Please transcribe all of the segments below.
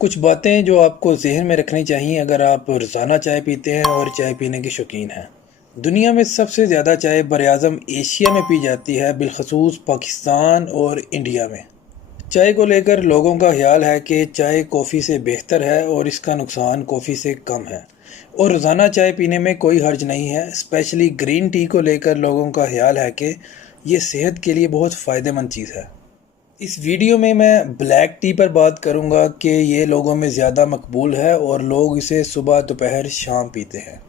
कुछ बातें जो आपको ज़हन में रखनी चाहिए अगर आप रोज़ाना चाय पीते हैं और चाय पीने के शौकीन हैं। दुनिया में सबसे ज़्यादा चाय बरआज़म एशिया में पी जाती है, बिलखसूस पाकिस्तान और इंडिया में। चाय को लेकर लोगों का ख्याल है कि चाय कॉफ़ी से बेहतर है और इसका नुकसान कॉफ़ी से कम है, और रोज़ाना चाय पीने में कोई हर्ज नहीं है। स्पेशली ग्रीन टी को लेकर लोगों का ख्याल है कि ये सेहत के लिए बहुत फ़ायदेमंद चीज़ है। इस वीडियो में मैं ब्लैक टी पर बात करूंगा कि ये लोगों में ज़्यादा मकबूल है और लोग इसे सुबह दोपहर शाम पीते हैं।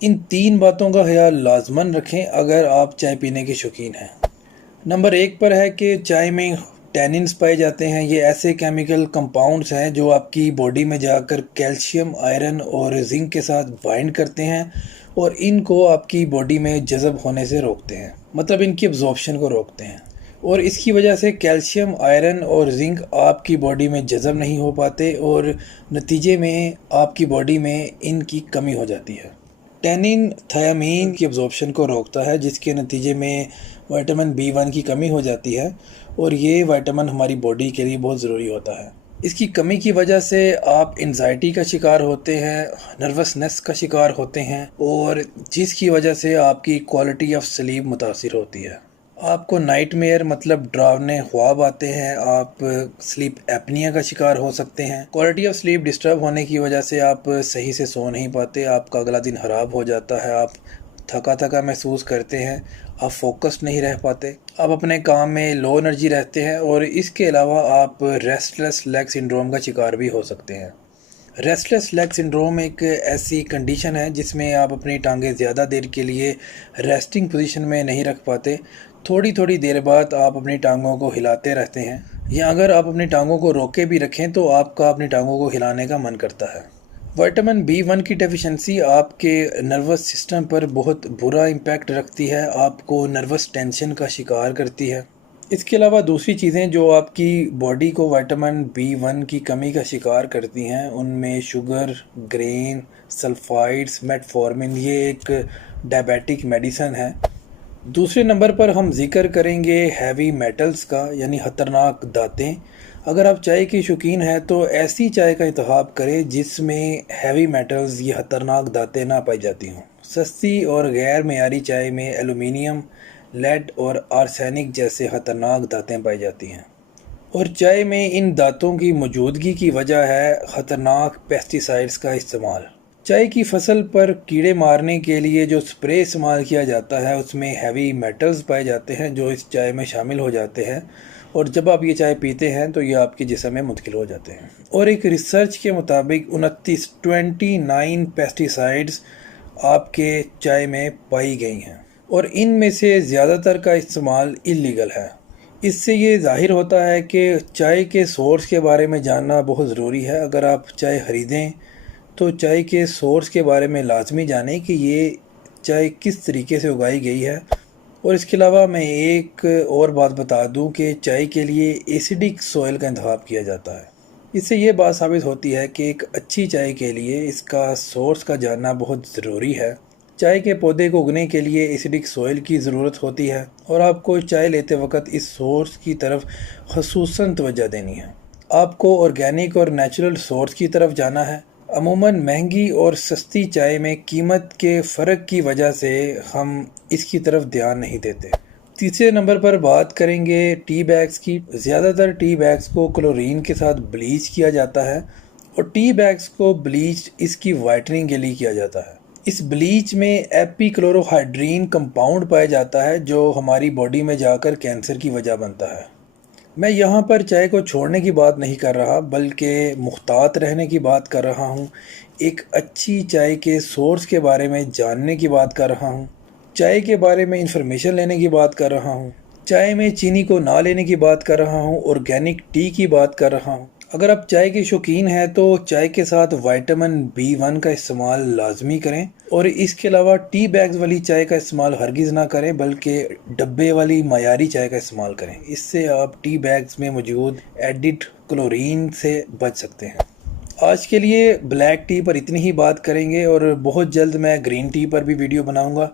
इन 3 बातों का ख्याल लाजमन रखें अगर आप चाय पीने के शौकीन हैं। नंबर 1 पर है कि चाय में टैनिन्स पाए जाते हैं। ये ऐसे केमिकल कंपाउंड्स हैं जो आपकी बॉडी में जाकर कैल्शियम, आयरन और जिंक के साथ बाइंड करते हैं और इनको आपकी बॉडी में जज़ब होने से रोकते हैं, मतलब इनकी अब्जॉर्प्शन को रोकते हैं। और इसकी वजह से कैल्शियम, आयरन और जिंक आपकी बॉडी में जज़ब नहीं हो पाते और नतीजे में आपकी बॉडी में इनकी कमी हो जाती है। टैनिन थायामीन की अब्जॉर्प्शन को रोकता है, जिसके नतीजे में विटामिन B1 की कमी हो जाती है और ये विटामिन हमारी बॉडी के लिए बहुत ज़रूरी होता है। इसकी कमी की वजह से आप एंजाइटी का शिकार होते हैं, नर्वसनेस का शिकार होते हैं और जिसकी वजह से आपकी क्वालिटी ऑफ स्लीप मुतासिर होती है। आपको नाइटमेयर मतलब डरावने ख्वाब आते हैं, आप स्लीप एपनिया का शिकार हो सकते हैं। क्वालिटी ऑफ स्लीप डिस्टर्ब होने की वजह से आप सही से सो नहीं पाते, आपका अगला दिन ख़राब हो जाता है, आप थका थका महसूस करते हैं, आप फोकस्ड नहीं रह पाते, आप अपने काम में लो एनर्जी रहते हैं और इसके अलावा आप रेस्टलेस लेग सिंड्रोम का शिकार भी हो सकते हैं। रेस्टलेस लेग सिंड्रोम एक ऐसी कंडीशन है जिसमें आप अपनी टांगें ज़्यादा देर के लिए रेस्टिंग पोजीशन में नहीं रख पाते। थोड़ी थोड़ी देर बाद आप अपनी टांगों को हिलाते रहते हैं, या अगर आप अपनी टांगों को रोके भी रखें तो आपका अपनी टांगों को हिलाने का मन करता है। विटामिन B1 की डेफिशिएंसी आपके नर्वस सिस्टम पर बहुत बुरा इम्पैक्ट रखती है, आपको नर्वस टेंशन का शिकार करती है। इसके अलावा दूसरी चीज़ें जो आपकी बॉडी को विटामिन B1 की कमी का शिकार करती हैं उनमें शुगर, ग्रेन, सल्फाइड्स, मेटफॉर्मिन, ये एक डायबिटिक मेडिसन है। दूसरे नंबर पर हम जिक्र करेंगे हैवी मेटल्स का, यानी ख़तरनाक दातें। अगर आप चाय के शौकीन हैं तो ऐसी चाय का इंतखाब करें जिसमें हैवी मेटल्स, ये ख़तरनाक दातें ना पाई जाती हों। सस्ती और गैर मेयारी चाय में एलुमिनियम, लेड और आर्सेनिक जैसे ख़तरनाक दातें पाई जाती हैं, और चाय में इन दातों की मौजूदगी की वजह है ख़तरनाक पेस्टिसाइड्स का इस्तेमाल। चाय की फसल पर कीड़े मारने के लिए जो स्प्रे इस्तेमाल किया जाता है उसमें हैवी मेटल्स पाए जाते हैं जो इस चाय में शामिल हो जाते हैं, और जब आप ये चाय पीते हैं तो ये आपके जिस्म में मुदखिल हो जाते हैं। और एक रिसर्च के मुताबिक 29 पेस्टिसाइड्स आपके चाय में पाई गई हैं और इनमें से ज़्यादातर का इस्तेमाल इलीगल है। इससे ये ज़ाहिर होता है कि चाय के सोर्स के बारे में जानना बहुत ज़रूरी है। अगर आप चाय ख़रीदें तो चाय के सोर्स के बारे में लाजमी जानें कि ये चाय किस तरीके से उगाई गई है। और इसके अलावा मैं एक और बात बता दूं कि चाय के लिए एसिडिक सॉइल का इंतखाब किया जाता है। इससे ये बात साबित होती है कि एक अच्छी चाय के लिए इसका सोर्स का जानना बहुत ज़रूरी है। चाय के पौधे को उगने के लिए एसिडिक सॉइल की ज़रूरत होती है और आपको चाय लेते वक्त इस सोर्स की तरफ ख़ुसूसन तवज्जो देनी है। आपको ऑर्गेनिक और नेचुरल सोर्स की तरफ जाना है। अमूमन महंगी और सस्ती चाय में कीमत के फ़र्क की वजह से हम इसकी तरफ ध्यान नहीं देते। तीसरे नंबर पर बात करेंगे टी बैग्स की। ज़्यादातर टी बैग्स को क्लोरीन के साथ ब्लीच किया जाता है और टी बैग्स को ब्लीच इसकी वाइटनिंग के लिए किया जाता है। इस ब्लीच में एपीक्लोरोहाइड्रीन कंपाउंड पाया जाता है जो हमारी बॉडी में जाकर कैंसर की वजह बनता है। मैं यहाँ पर चाय को छोड़ने की बात नहीं कर रहा, बल्कि मुख्तात रहने की बात कर रहा हूँ। एक अच्छी चाय के सोर्स के बारे में जानने की बात कर रहा हूँ, चाय के बारे में इंफॉर्मेशन लेने की बात कर रहा हूँ, चाय में चीनी को ना लेने की बात कर रहा हूँ, ऑर्गेनिक टी की बात कर रहा हूँ। अगर आप चाय के शौकीन हैं तो चाय के साथ विटामिन B1 का इस्तेमाल लाजमी करें, और इसके अलावा टी बैग्स वाली चाय का इस्तेमाल हरगिज़ ना करें बल्कि डब्बे वाली मयारी चाय का इस्तेमाल करें। इससे आप टी बैग्स में मौजूद एडिड क्लोरीन से बच सकते हैं। आज के लिए ब्लैक टी पर इतनी ही बात करेंगे और बहुत जल्द मैं ग्रीन टी पर भी वीडियो बनाऊँगा।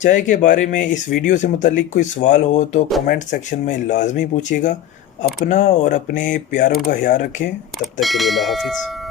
चाय के बारे में इस वीडियो से मुतल्लिक कोई सवाल हो तो कमेंट सेक्शन में लाजमी पूछिएगा। अपना और अपने प्यारों का ख्याल रखें। तब तक के लिए अल्लाह हाफिज़।